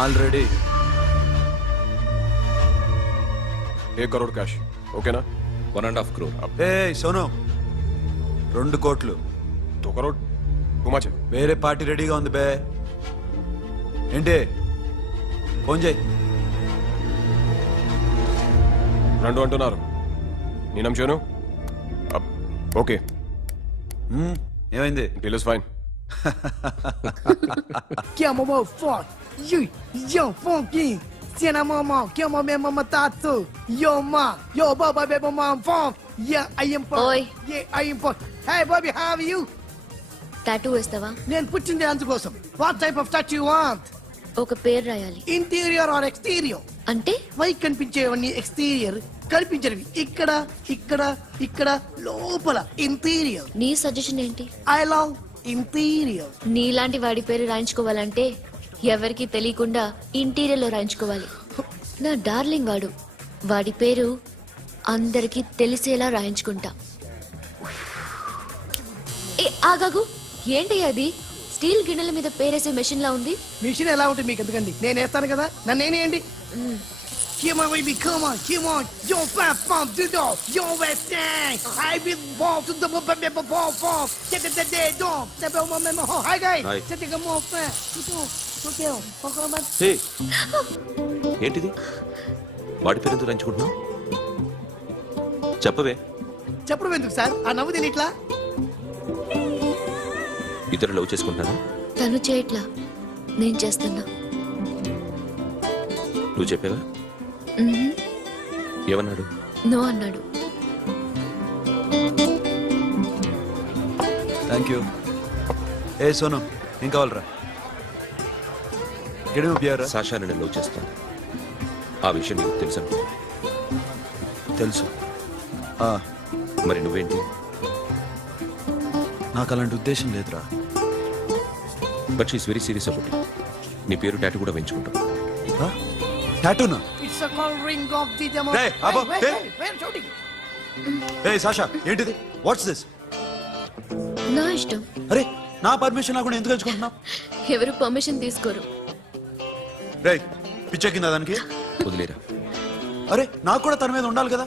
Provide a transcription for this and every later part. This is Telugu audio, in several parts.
Already 1 crore cash. ఓకేనా? 1.5 crore. ఏ సోను 2 కోట్లు 2 crore. Too much. వేరే పార్టీ రెడీగా ఉంది బే. ఏంటి ఫోన్ చేయి. 2 అంటున్నారు. నీ నమ్ముచాను. ఓకే, ఏమైంది? Deal is fine. Que é mamão forte, yo, funky, cena mamão, que é mamão mamão tatu, yo ma, yo baba beba mam funk, yeah I am funk, Oi. yeah I am funk. Hey Bobby, how are you? Tattoo వేస్తావా? నేను పుట్టింది అందుకోసం. What type of tattoo you want? ఒక పేరు రాయాలి. Interior or exterior? అంటే పై కనిపించేవన్నీ ఎక్స్టీరియర్, కనిపించేవి ఇక్కడ ఇక్కడ ఇక్కడ లోపల ఇంటీరియర్. నీ సజెషన్ ఏంటి? I love interior. నీలాంటి వాడి పేరు రాయించుకోవాలంటే ఎవరికి తెలియకుండా ఇంటీరియర్ లో రాయించుకోవాలి. నా డార్లింగ్ వాడు, వాడి పేరు అందరికి తెలిసేలా రాయించుకుంటా. ఏ ఆగాగు, ఏంటి అది? స్టీల్ గిన్నెల మీద పేరేసే మెషిన్ లా ఉంది. మిషన్ ఎలా ఉంటుంది మీకు ఎందుకండి, నేను వేస్తాను కదా, నన్ను నేనేయండి. Come on, baby, come on, come on. Yo, fat pump, do do. Yo, west thing. I be ball to the ball pump. Get the day dog. The bell mama. Hi guys. Hi. Set the more fat. Okay. హే, ఏంటిది? వాడి పేరు ఎందుకు రంచుకుంటున్నావు? చెప్పవే. చెప్పడం ఎందుకు సార్? ఆ నవ్వు తిని ఇట్లా. ఇద్దరు లవ్ చేసుకుంటాను. తను చేయట్లా, నేను చేస్తున్నా. నువ్వు చెప్పావా? ఏమన్నాడు? నో అన్నాడు. Thank you. ఏ సోను ఏం కావాలరా? గడి ఉపయోగరా? సాషాని నేను లవ్ చేస్తాను. ఆ విషయం నీకు తెలుసు అనుకో. తెలుసు. మరి నువ్వేంటి? నాకు అలాంటి ఉద్దేశం లేదురా. But she's very serious about it. నీ పేరు టాటూ కూడా వేయించుకుంటాం. టాటూనా? It's a call ring of the demo. Hey, Abba, hey. Wait, shooting. A Sasha ఏంటిది? What's this? నా ఇష్టం. అరే నా పర్మిషన్ లేకుండా ఎందుకు ఎంచుకుంటున్నావు? ఎవరు పర్మిషన్ తీసుకోరు. రే పిచ్చెక్కిందా దానికి? వదిలేరా. అరే నాకు కూడా తన మీద ఉండాలి కదా.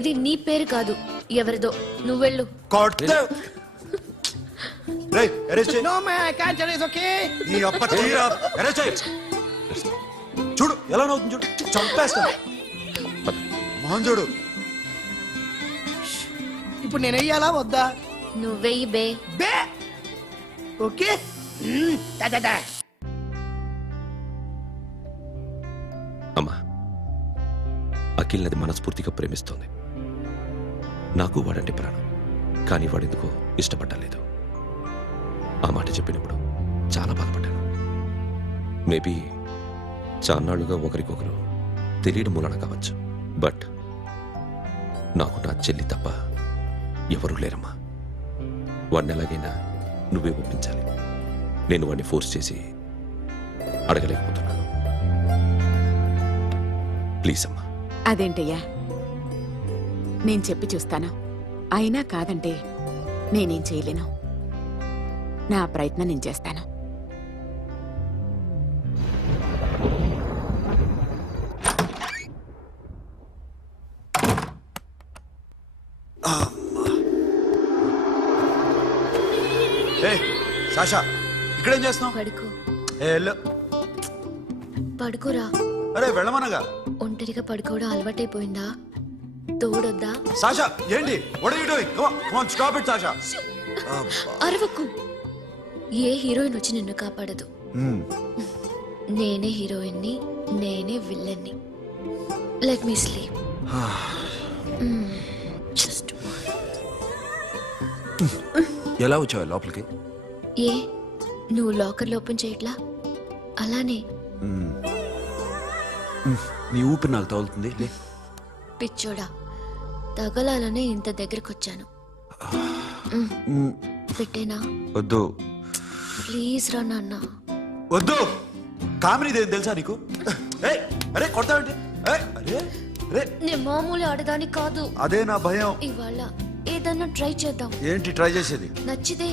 ఇది నీ పేరు కాదు, ఎవరిదో. నువ్వెళ్ళు. రే అరెస్ట్ చేయి. No man, I can't tell it's okay. నీ అప్ప తీరా అరెస్ట్ చేయి. చూడు ఎలా నవ్వుతుంది చూడు. చంపేస్తా. మోహన్ చూడు. ఇప్పుడు నేను వెయ్యాలా వద్దా? నువ్వెయ్యి బే. బే ఓకే. Da da da. అమ్మా, అఖిల్ నది మనస్ఫూర్తిగా ప్రేమిస్తోంది. నాకు వాడంటే ప్రాణం. కానీ వాడెందుకో ఇష్టపడలేదు. ఆ మాట చెప్పినప్పుడు చాలా బాధపడ్డాను. మేబీ చాన్నాళ్ళుగా ఒకరికొకరు తెలియడం మూలన కావచ్చు. బట్ నాకు నా చెల్లి తప్ప ఎవరూ లేరమ్మా. వాడిని ఎలాగైనా నువ్వే ఒప్పించాలి. నేను వాడిని ఫోర్స్ చేసి అడగలేకపోతున్నాను. ప్లీజ్ అమ్మా. అదేంటయ్యా, నేను చెప్పి చూస్తాను. అయినా కాదంటే నేనేం చేయలేను. నా ప్రయత్నం నేను చేస్తాను. ఏ సాషా ఇక్కడేం చేస్తున్నావు? పడుకో. ఏ వెళ్ళు. పడుకోరా. అరే వెళ్ళమనగా. ఒంటరిగా పడుకోవడం అలవాటైపోయిందా? తోడొద్దా? సాషా ఏంటి? What are you doing? Come on, stop it, Sasha. అరవకు. ఏ హీరోయిన్ వచ్చి నిన్ను కాపాడదు. నేనే హీరోయిన్ని, నేనే విల్లన్ని. Let me sleep. జస్ట్ ఎలా వచ్చావు లోపలికి? ఏ నువ్వు లాకర్ ఓపెన్ చేయట్లా? అలానే. నీ ఊపిరి నాకు తగులుతుంది. పిచ్చోడా, తగలాలనే ఇంత దగ్గరకొచ్చాను. పెట్టేనా? వద్దు ప్లీజ్ రా నాన్న. వద్దు. కామినీదేం తెలుసా నీకు? అరే కొడతావేంటి? నేను మామూలు ఆడదాని కాదు. అదే నా భయం. ఇవాళ ఏదన్నా ట్రై చేద్దాం. ఏంటి ట్రై చేసేది? నచ్చితే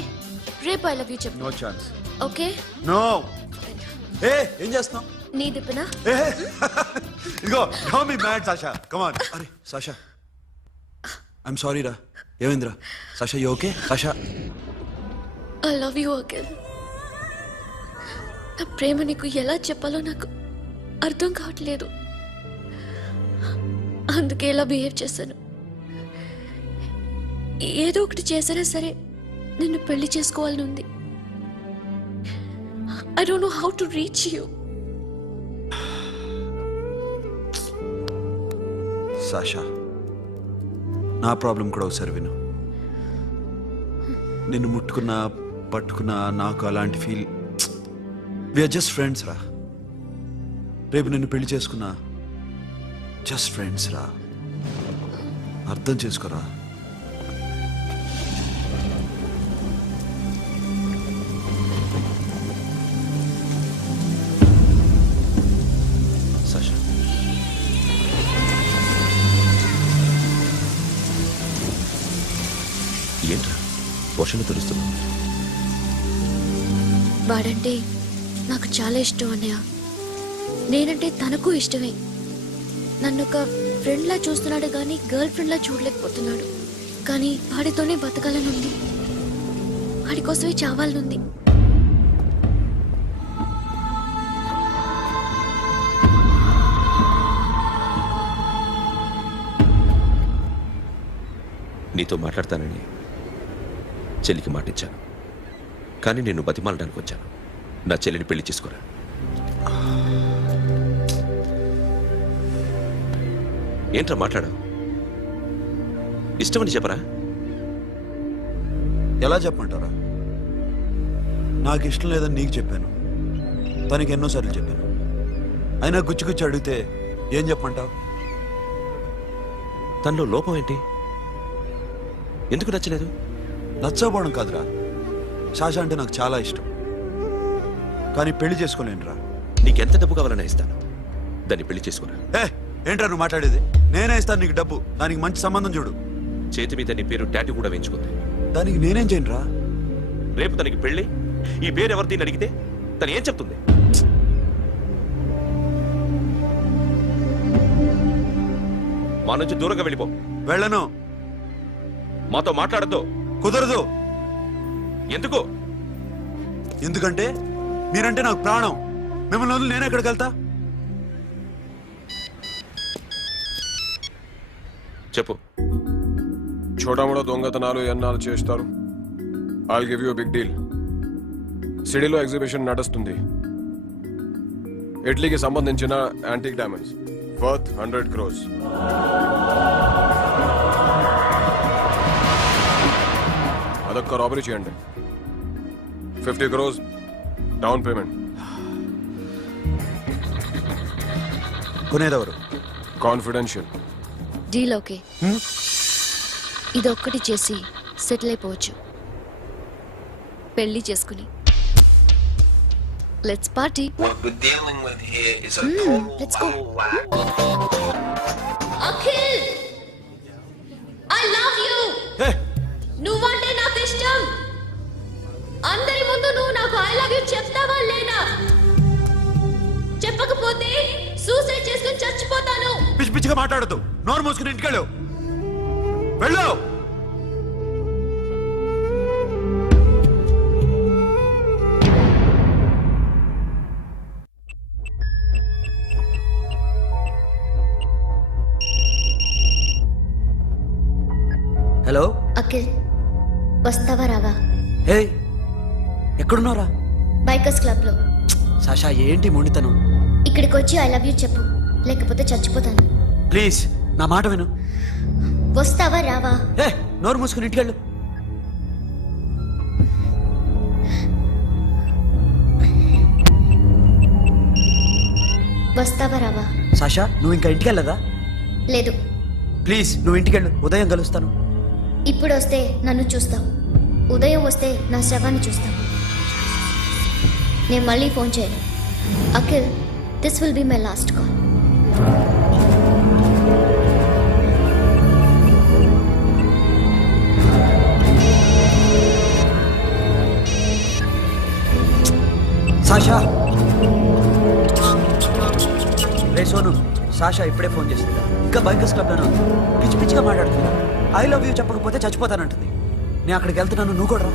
రేపు ఐ లవ్ యూ చెప్పు. No chance. ఓకే? నో. ఏం చేస్తున్నావు? నీ దిప్పునా ఇదిగో don't be mad Sasha come on అరే సాషా ఐఎమ్ సారీ రా ఏమైందిరా Sasha you okay Sasha I love you Akhil. నా ప్రేమ నీకు ఎలా చెప్పాలో నాకు అర్థం కావట్లేదు. అందుకే ఇలా బిహేవ్ చేశాను. ఏదో ఒకటి చేసినా సరే నిన్ను పెళ్లి చేసుకోవాలని ఉంది. I don't know how to reach you. Sasha నా ప్రాబ్లం కూడా ఒకసారి విను. నిన్ను ముట్టుకున్నా పట్టుకున్నా నాకు అలాంటి ఫీల్. వీఆర్ జస్ట్ ఫ్రెండ్స్ రా. రేపు నిన్ను పెళ్లి చేసుకున్నా జస్ట్ ఫ్రెండ్స్ రా. అర్థం చేసుకోరా. సాషా ఏంట్రా వర్షంలో తెలుస్తున్నావు? వాడంటే నాకు చాలా ఇష్టం అన్నయ్య. నేనంటే తనకు ఇష్టమే. నన్ను ఒక ఫ్రెండ్లా చూస్తున్నాడు కానీ గర్ల్ ఫ్రెండ్లా చూడలేకపోతున్నాడు. కానీ వాడితోనే బతకాలని ఉంది. వాడి కోసమే చావాలనుంది. నీతో మాట్లాడతానని చెల్లికి మాటిచ్చాను, కానీ నేను బతిమాలడానికి వచ్చాను. నా చెల్లిని పెళ్లి చేసుకోరా. ఏంట్రా మాట్లాడావు? ఇష్టమని చెప్పరా? ఎలా చెప్పమంటారా? నాకు ఇష్టం లేదని నీకు చెప్పాను, తనకి ఎన్నోసార్లు చెప్పాను. అయినా గుచ్చి గుచ్చి అడిగితే ఏం చెప్పమంటావు? తనలో లోపం ఏంటి? ఎందుకు నచ్చలేదు? నచ్చకపోవడం కాదురా, శాష అంటే నాకు చాలా ఇష్టం, కానీ పెళ్లి చేసుకోలేనురా. నీకెంత డబ్బు కావాలన్నా ఇస్తాను, దాన్ని పెళ్లి చేసుకురా. ఏంట్రా నువ్వు మాట్లాడేది? నేనే ఇస్తాను నీకు డబ్బు, దానికి మంచి సంబంధం చూడు. చేతి మీద నీ పేరు టాటూ కూడా వేయించుకుంది. దానికి నేనేం చేయనురా? రేపు తనకి పెళ్లి ఈ పేరు ఎవరిది అడిగితే తను ఏం చెప్తుంది? మా నుంచి దూరంగా వెళ్ళిపో. వెళ్ళను. మాతో మాట్లాడద్దు. కుదరదు. ఎందుకు? ఎందుకంటే మీరంటే నాకు ప్రాణం. మిమ్మల్ని వదిలి నేను ఎక్కడికి వెళ్తా? చెప్పు. చోటామోడా దొంగతనాలు ఎన్నాళ్ళు చేస్తారు? I'll give you big deal. సిటీలో ఎగ్జిబిషన్ నడుస్తుంది. ఇటలీకి సంబంధించిన యాంటిక్ డైమండ్స్ వర్త్ 100 crores. అదొక్క రాబరీ చేయండి. 50 crores డౌన్ పేమెంట్. కొనేదెవరు? కాన్ఫిడెన్షియల్. Deal okay. ఇదొక్కటి చేసి సెటిల్ అయిపోవచ్చు. పెళ్లి చేసుకుని let's party. What we're dealing with here is a total let's go. lack. Akhil, I love you. నువ్వంటే నాకు ఇష్టం. అందరి ముందు నువ్వు నాకు ఐ లవ్ యు చెప్తావా లేదా? చెప్పకపోతే సూసైడ్ చేసుకుని చచ్చిపోతాను. పిచ్చి పిచ్చిగా మాట్లాడద్దు. నోరు మూసుకుని ఇంటికి వెళ్ళు. వెళ్ళు. హలో అఖిల్, వస్తావా రావా? హే, ఎక్కడున్నారా? బైకర్స్ క్లబ్ లో. సాషా ఏంటి మొండితనం? ఇక్కడికి వచ్చి ఐ లవ్ యూ చెప్పు, లేకపోతే చచ్చిపోతాను. ప్లీజ్ నా మాట విను. వస్తావా రావా? హే, నోరు మూసుకుని ఇంటికెళ్ళు. వస్తావా రావా? సాషా నువ్వు ఇంకా ఇంటికెళ్ళదా? లేదు. ప్లీజ్ నువ్వు ఇంటికెళ్ళు, ఉదయం కలుస్తాను. ఇప్పుడు వస్తే నన్ను చూస్తావు, ఉదయం వస్తే నా శవాన్ని చూస్తావు. నేను మళ్ళీ ఫోన్ చేయను. Akhil, this will be my last call. Sasha ray Sonu, Sasha ఇప్పుడే ఫోన్ చేసింది. ఇంకా బైకర్స్ క్లబ్లోనే ఉంది. పిచ్చి పిచ్చిగా మాట్లాడుతున్నా. ఐ లవ్ యూ చెప్పకపోతే చచ్చిపోతానంటుంది. నేను అక్కడికి వెళ్తున్నాను, నువ్వు కూడా రా.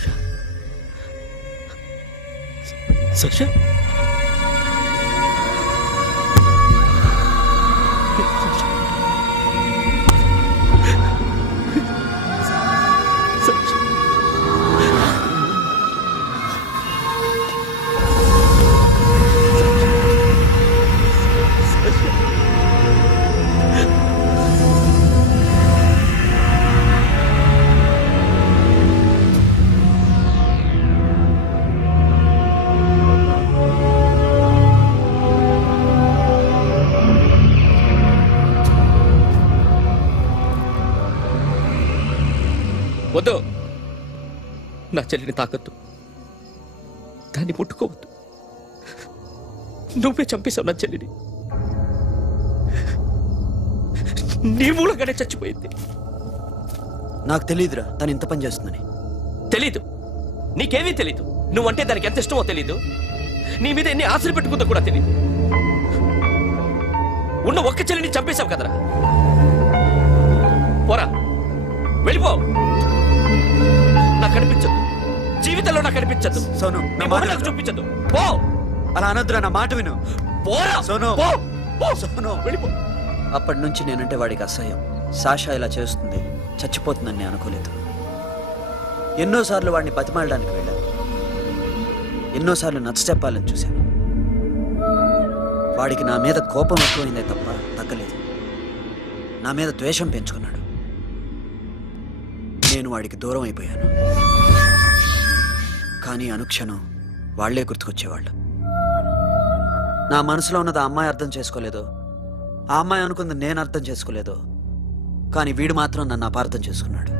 సషా సషా వద్దు, నా చెల్లిని తాకద్దు, దాన్ని ముట్టుకోవద్దు. నువ్వే చంపేశావు నా చెల్లిని. నీ మూలంగానే చచ్చిపోయింది. నాకు తెలియదురా తను ఇంత పని చేస్తుందని. తెలీదు, నీకేమీ తెలీదు. నువ్వంటే దానికి ఎంత ఇష్టమో తెలీదు. నీ మీద ఎన్ని ఆశలు పెట్టుకుందో కూడా తెలీదు. ఉన్న ఒక్క చెల్లిని చంపేశావు కదరా. పోరా, వెళ్ళిపో. నాకు కనిపించదు, జీవితంలో నాకు కనిపించదు. సోను, నీ నా మొహం మాట నాకు విను. చూపించదు. పో, అలా అనొద్దురా, నా మాట విను. పోరా, సోను. పో, పో. సోను. వెళ్ళిపో. అప్పటి నుంచి నేనంటే వాడికి అసహ్యం. సాషా ఇలా చేస్తుంది, చచ్చిపోతుందని నేను అనుకోలేదు. ఎన్నోసార్లు వాడిని బతిమాలడానికి వెళ్ళాను. ఎన్నోసార్లు నచ్చ చెప్పాలని చూశాను. వాడికి నా మీద కోపం ఎక్కువైందే తప్ప తగ్గలేదు. నా మీద ద్వేషం పెంచుకున్నాడు. నేను వాడికి దూరం అయిపోయాను. కానీ అనుక్షణం వాళ్లే గుర్తుకొచ్చేవాళ్ళు. నా మనసులో ఉన్నది ఆ అమ్మాయి అర్థం చేసుకోలేదు, ఆ అమ్మాయి అనుకుంది నేను అర్థం చేసుకోలేదు. కానీ వీడు మాత్రం నన్ను అపార్థం చేసుకున్నాడు.